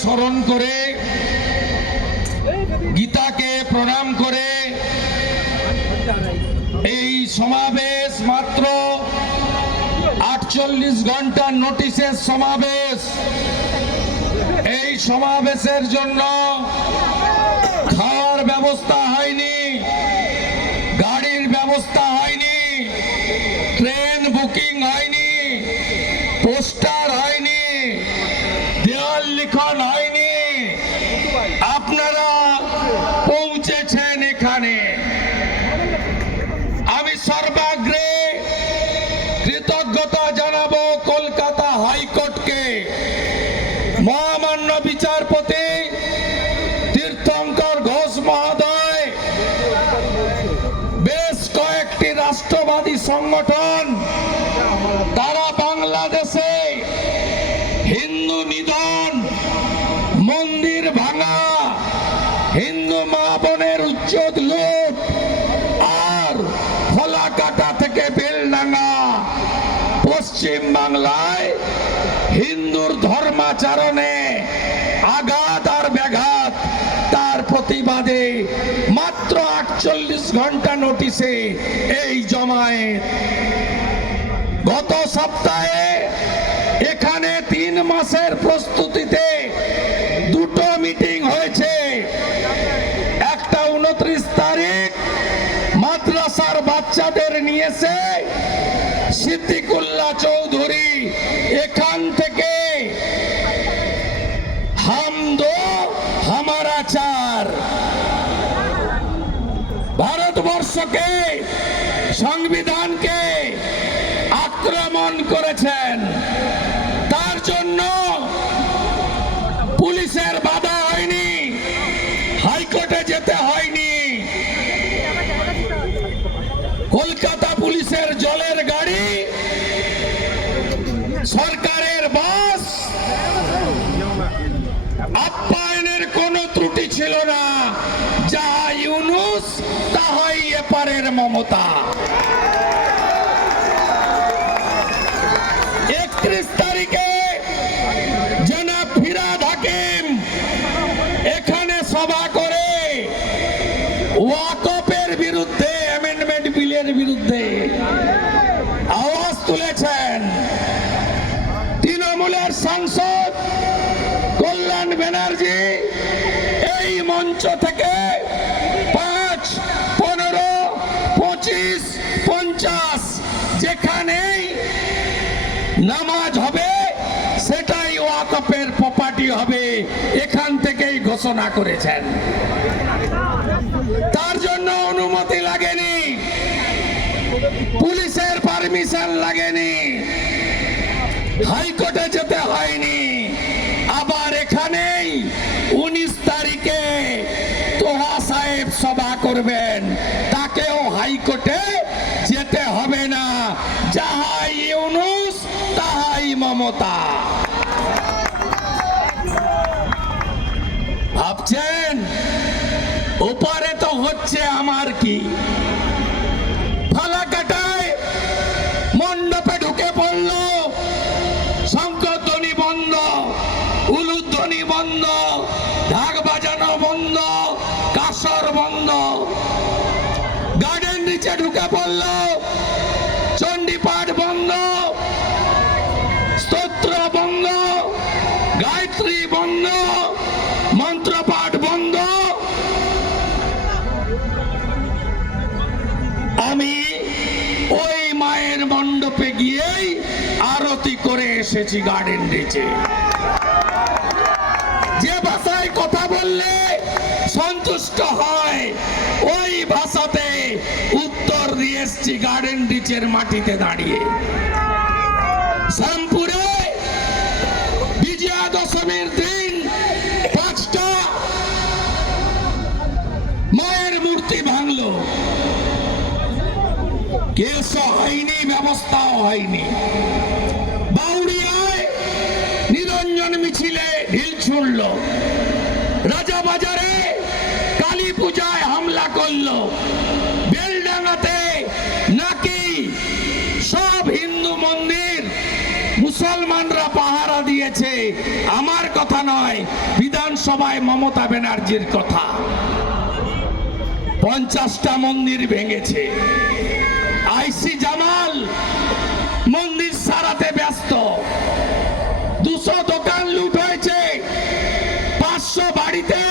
স্মরণ করে, গীতাকে প্রণাম করে এই সমাবেশ মাত্র 48 ঘন্টার নোটিশের সমাবেশ। এই সমাবেশের জন্য খাওয়ার ব্যবস্থা হয়নি, গাড়ির ব্যবস্থা হয়নি, ট্রেন বুকিং হয়নি, পোস্টার হয়নি, দেওয়াল লিখন হয়নি। আপনারা পৌঁছেছেন এখানে। আমি সর্বাগ্রে কৃতজ্ঞতা জানাবো কলকাতা হাইকোর্টকে, মহামান্য বিচারপতি তীর্থঙ্কর ঘোষ মহোদয়, বেশ কয়েকটি রাষ্ট্রবাদী সংগঠন তারা বাংলাদেশে হিন্দু নিধন, মন্দির ভাঙা, হিন্দু মা বোনের উচ্ছেদ, লুট আর ফলাকাটা থেকে বেলডাঙ্গা পশ্চিম বাংলায় হিন্দুর ধর্মাচরণে আঘাত আর ব্যাঘাত, তার প্রতিবাদে মাত্র 48 ঘন্টা নোটিশে এই জমায়েত। গত সপ্তাহে এখানে 3 মাসের প্রস্তুতিতে দুটো মিটিং হয়েছে। একটা 29 তারিখ মাদ্রাসার বাচ্চাদের নিয়েছে সিদ্দিকুল্লাহ চৌধুরী এখান থেকে হাম দো হামারা চার, ভারতবর্ষকে, সংবিধানকে আক্রমণ করেছেন। তার জন্য পুলিশের বাধা হয়নি, হাইকোর্টে যেতে হয়নি। কলকাতা পুলিশের জলের গাড়ি, সরকারের বাস, আপ্যায়নের কোনো ত্রুটি ছিল না। যাহা ইউনূস তাহাই এপারের মমতা। 31 তারিখে জনাব ফিরহাদ হাকিম এখানে সভা করে ওয়াকফের বিরুদ্ধে, অ্যামেন্ডমেন্ট বিলের বিরুদ্ধে আওয়াজ তুলেছেন। তৃণমূলের সাংসদ কল্যাণ ব্যানার্জি এই মঞ্চ থেকে 5, 15, 25, 50 যেখানেই নামাজ হবে সেটাই ওয়াকফের প্রপার্টি হবে, এখান থেকেই ঘোষণা করেছেন। তার জন্য অনুমতি লাগেনি, পুলিশের পারমিশন লাগেনি, হাইকোর্টে যেতে হয়নি। আবার এখানেই 19 তারিখে তোহা সাহেব সভা করবেন, তাকেও হাইকোর্টে যেতে হবে না। যাহাই ইউনূস তাহাই মমতা। ভাবছেন ওপারে তো হচ্ছে আমার কি? ফালাকাটায় মণ্ডপে ঢুকে পড়ল, শঙ্খধ্বনি বন্ধ, উলুধ্বনি বন্ধ, ঢাক বাজানো বন্ধ, কাসর বন্ধ। গার্ডেন রিচে ঢুকে পড়ল, চণ্ডীপাঠ বন্ধ, স্তোত্র বন্ধ, গায়ত্রী বন্ধ, মন্ত্রপাঠ বন্ধ। আমি ওই মায়ের মণ্ডপে গিয়েই আরতি করে এসেছি গার্ডেন রিচে। যে ভাষায় কথা বললে সন্তুষ্ট হয় ওই ভাষাতে উত্তর দিয়ে এসেছি গার্ডেন রিচের মাটিতে দাঁড়িয়ে। শ্যামপুরে বিজয়া দশমীর দিন 5টা মায়ের মূর্তি ভাঙলো, কেসও হয়নি, ব্যবস্থাও হয়নি। বাউরিয়ায় নিরঞ্জন মিছিলে ঢিল ছুড়ল, রাজাবাজারে কালী পূজায় হামলা করলো, বেলডাঙ্গাতে নাকি সব হিন্দু মন্দির মুসলমানরা পাহারা দিয়েছে, আমার কথা নয়, বিধানসভায় মমতা ব্যানার্জির কথা। 50টা মন্দির ভেঙেছে। আইসি জামাল মন্দির সারাতে ব্যস্ত। 200 দোকান লুট হয়েছে, 500 বাড়িতে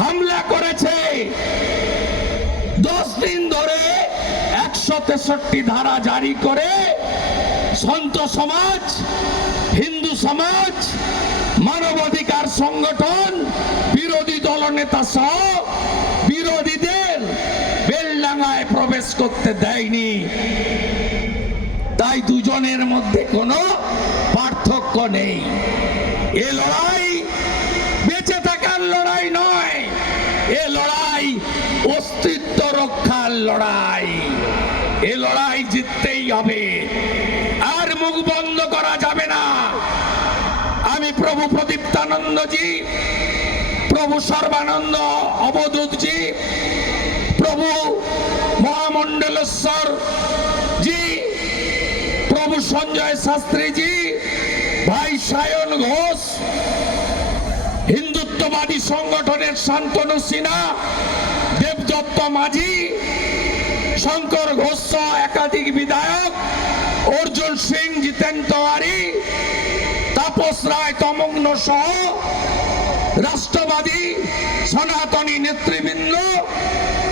হামলা করেছে। 10 দিন ধরে 163 ধারা জারি করে সন্ত সমাজ, হিন্দু সমাজ, মানবাধিকার সংগঠন, বিরোধী দলনেতা সহ বিরোধীদের বেলডাঙ্গায় প্রবেশ করতে দেয়নি। তাই দুজনের মধ্যে কোনো পার্থক্য নেই। এ লড়াই বেঁচে থাকার লড়াই নয়, এ লড়াই অস্তিত্ব রক্ষার লড়াই। এ লড়াই জিততেই হবে, আর মুখ বন্ধ করা যাবে না। আমি প্রভু প্রদীপ্তানন্দজি, প্রভু সর্বানন্দ অবধূতজি, প্রভু মহামণ্ডলেশ্বর জি, প্রভু সঞ্জয় শাস্ত্রীজি, ভাই সায়ন ঘোষ, হিন্দুত্ববাদী সংগঠনের শান্তনু সিনহা, দেবদত্ত মাঝি, শঙ্কর ঘোষ, একাধিক বিধায়ক, অর্জুন সিং, জিতেন তেওয়ারি, তাপস রায় তমগ্ন সহ রাষ্ট্রবাদী সনাতনী নেতৃবৃন্দ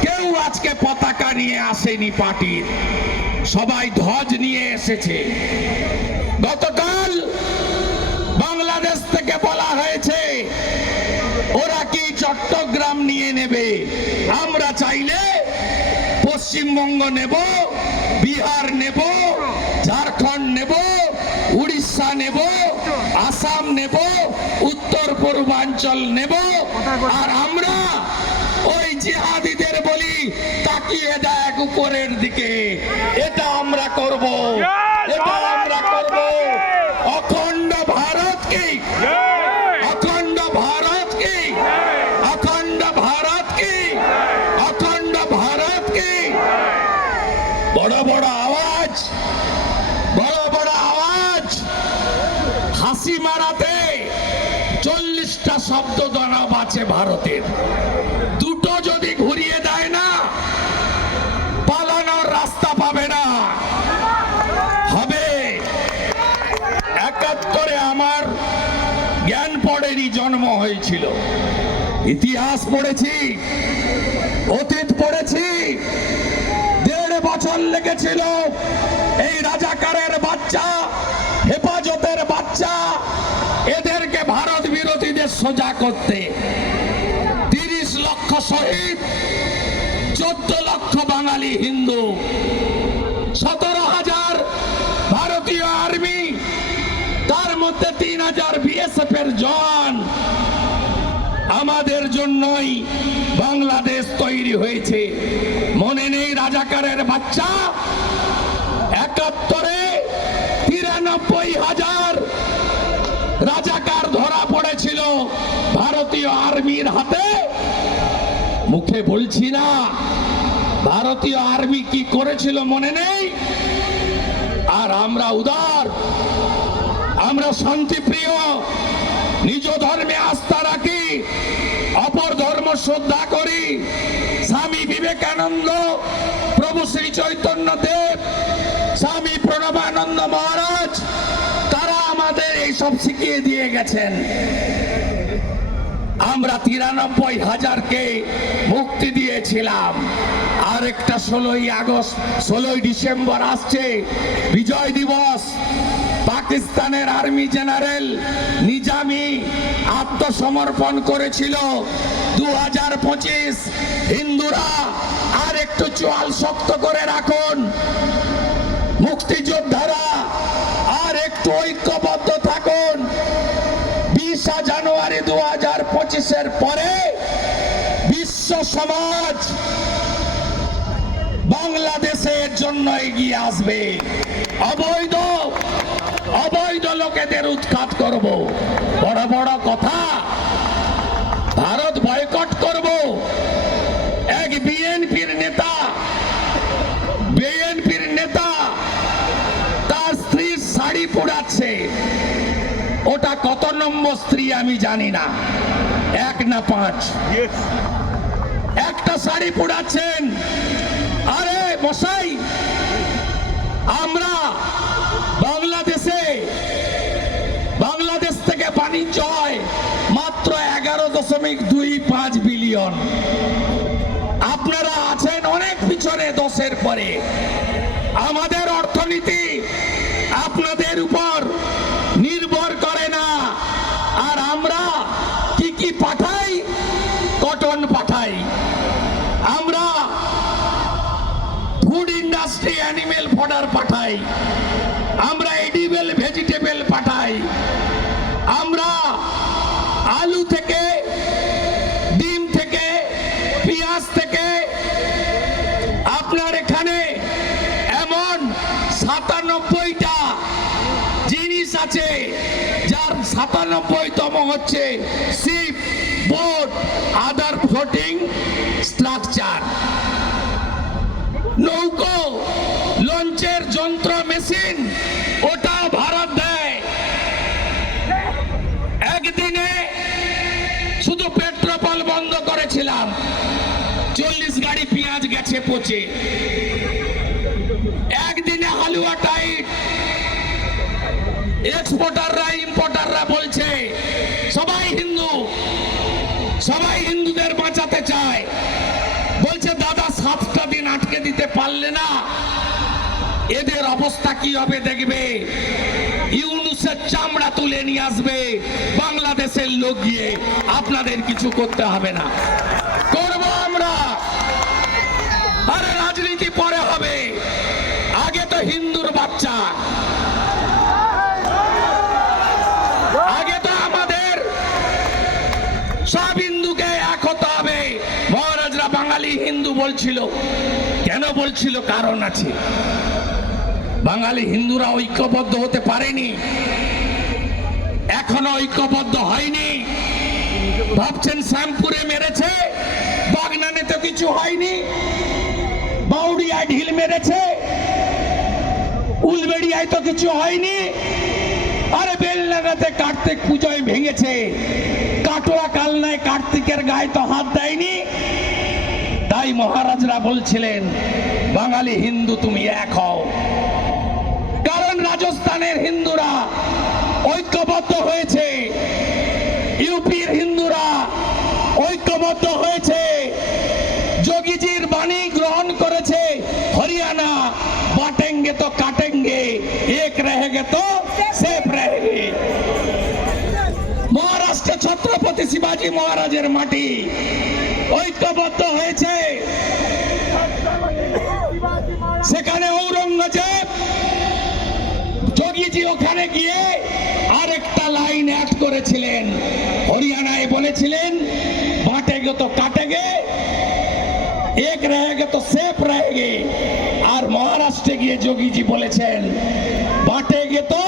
কেউ আজকে পতাকা নিয়ে আসেনি পার্টির, সবাই ধ্বজ নিয়ে এসেছে। গতকাল বাংলাদেশ থেকে বলা হয়েছে ওরা কি চট্টগ্রাম নিয়ে নেবে। আমরা চাইলে পশ্চিমবঙ্গ নেব, বিহার নেব, ঝাড়খণ্ড নেব, উড়িষ্যা নেব, আসাম নেব, উত্তর পূর্বাঞ্চল নেব। আর আমরা ওই জিহাদিদের বলি তাকিয়ে দেখ উপরের দিকে, এটা আমরা করব, এটা আমরা করব। অখণ্ড ভারত কি, অখণ্ড ভারত কি, অখণ্ড ভারত কি, অখণ্ড ভারত কি। বড় বড় আওয়াজ, বড় বড় আওয়াজ। হাসি মারাতে 40টা শব্দ দানব আছে ভারতের, দুটো যদি ঘুরিয়ে দেয় না, পালানোর রাস্তা পাবে না। হবে 71-এ আমার জ্ঞান পড়েনি, জন্ম হয়েছিল। ইতিহাস পড়েছি, অতীত পড়েছি। 1.5 বছর লেগেছিল এই রাজাকারের বাচ্চা, হেফাজতের বাচ্চা, এদেরকে ভারত বিরোধীদের সোজা করতে। 30 লক্ষ শহীদ, 14 লক্ষ বাঙালি হিন্দু, 17,000 ভারতীয় আর্মি, তার মধ্যে 3,000 বিএসএফ এর জওয়ান। আমাদের জন্যই বাংলাদেশ তৈরি হয়েছে। মনে নেই রাজাকারের বাচ্চা? 71-এ 93,000 রাজাকার ধরা পড়েছিল ভারতীয় আর্মির হাতে। মুখে বলছি না, ভারতীয় আর্মি কি করেছিল মনে নেই? আর আমরা উদার, আমরা শান্তিপ্রিয়, নিজ ধর্মে আস্থা রাখি, অপর ধর্ম শ্রদ্ধা করি। স্বামী বিবেকানন্দ, প্রভু শ্রী চৈতন্য দেব, স্বামী প্রণবানন্দ মহারাজ, তারা আমাদের এইসব শিখিয়ে দিয়ে গেছেন। আমরা 93,000-কে মুক্তি দিয়েছিলাম। আর একটা 16ই আগস্ট, 16ই ডিসেম্বর আসছে, বিজয় দিবস। পাকিস্তানের আর্মি জেনারেল নিজামি আত্মসমর্পণ করেছিল। 2025 হিন্দুরা আর একটু চোয়াল শক্ত করে রাখুন, মুক্তিযোদ্ধারা আর একটু ঐক্যবদ্ধ থাকুন। 20 জানুয়ারি 2025-এর পরে বিশ্ব সমাজ বাংলাদেশের জন্য এগিয়ে আসবে। অবৈধ অবৈধ লোকেদের উৎখাত করব। বড় বড় কথা, ভারত বয়কট করব। এক বিএনপির নেতা তার স্ত্রীর শাড়ি পোড়াচ্ছে। আছে, ওটা কত নম্বর স্ত্রী আমি জানি না, 1 না 5। একটা শাড়ি পরাচ্ছেন। আরে মশাই, আমরা বাংলাদেশ থেকে বাণিজ্য হয় মাত্র 11.25 বিলিয়ন। আপনারা আছেন অনেক পিছনে, 10-এর পরে। আমাদের অর্থনীতি আপনাদের উপর নির্ভর করে না। আর আমরা কি পাঠাই? কটন পাঠাই। আমরা ফুড ইন্ডাস্ট্রি অ্যানিমেল ফডার পাঠাই। আমরা এডিবল ভেজিটেবল পাঠাই। আমরা আলু থেকে, ডিম থেকে, পেঁয়াজ থেকে, আপনার এখানে এমন 97টা জিনিস আছে, যার 97তম হচ্ছে শিপ, বোট, আদার ফ্লোটিং স্ট্রাকচার। নৌকো, লঞ্চের যন্ত্র, মেশিন, ওটা ভারত দেয়। একদিনে শুধু পেট্রোল বন্ধ করেছিলাম, 40 গাড়ি পেঁয়াজ গেছে পচে। একদিনে হালুয়া টাইট। এক্সপোর্টাররা, ইম্পোর্টাররা বলছে সবাই হিন্দু, সবাই হিন্দুদের বাঁচাতে চায়। বলছে দাদা 7টা দিন আটকে দিতে পারলে না, এদের অবস্থা কি হবে দেখবে। ইউনূসের চামড়া তুলে নিয়ে আসবে বাংলাদেশের লোক গিয়ে। আপনাদের কিছু করতে হবে না, করব আমরা। আরে রাজনীতি পরে হবে, আগে তো হিন্দুর বাচ্চা, আগে তো আমাদের সব হিন্দুকে এক হতে হবে। মহারাজরা বাঙালি হিন্দু বলছিল, কেন বলছিল? কারণ আছে। বাঙালি হিন্দুরা ঐক্যবদ্ধ হতে পারেনি, এখনো ঐক্যবদ্ধ হয়নি। ভাবছেন শ্যামপুরে মেরেছে, বাগনানে তো কিছু হয়নি। বাউড়িয়ায় ঢিল মেরেছে, উলবেড়িয়ায় তো কিছু হয়নি। আরে বেলনাগাতে কার্তিক পুজোয় ভেঙেছে, কাটোয়া কালনায় কার্তিকের গায়ে তো হাত দেয়নি। তাই মহারাজরা বলছিলেন বাঙালি হিন্দু তুমি এক হও। কারণ রাজস্থানের হিন্দুরা ঐক্যবদ্ধ হয়েছে, ইউপির হিন্দুরা ঐক্যবদ্ধ হয়েছে, যোগীজির বাণী গ্রহণ করেছে। হরিয়ানা বাটেঙ্গে তো কাটেঙ্গে, এক रहेंगे তো সেফ रहेंगे। মহারাষ্ট্রে ছত্রপতি শিবাজী মহারাজের মাটি ঐক্যবদ্ধ হয়েছে। সেখানে ঔরঙ্গজেব, যোগীজি ওখানে গিয়ে আরেকটা লাইন অ্যাড করেছিলেন। হরিয়ানায় বলেছিলেন বাটেগে তো কাটেগে, এক रहेंगे তো সেফ रहेंगे। আর মহারাষ্ট্রে গিয়ে যোগীজি বলেছেন বাটেগে তো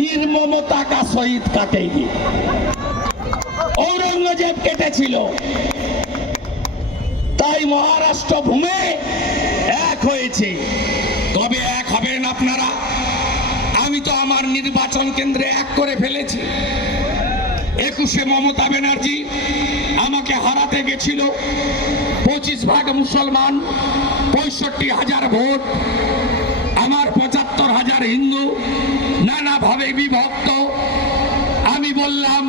নির্মমতা কা শহীদ কাটেগি। ঔরঙ্গজেব কেটেছিল, তাই মহারাষ্ট্র ভূমে এক হয়েছে। তবে এক হবেন আপনারা? আমি তো আমার নির্বাচন কেন্দ্রে এক করে ফেলেছি। 21-এ মমতা ব্যানার্জি আমাকে হারাতে গেছিল, 25% মুসলমান, 65,000 ভোট। আমার 75,000 হিন্দু, নানাভাবে বিভক্ত। আমি বললাম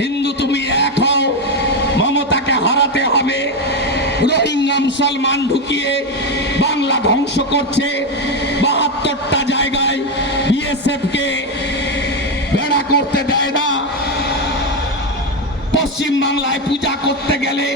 হিন্দু তুমি এক হও, মমতাকে হারাতে হবে। রোহিঙ্গা মুসলমান ঢুকিয়ে বাংলা ধ্বংস করছে। 72টা জায়গায় বিএসএফ কে বেড়া করতে দেয় না। পশ্চিম বাংলায় পূজা করতে গেলে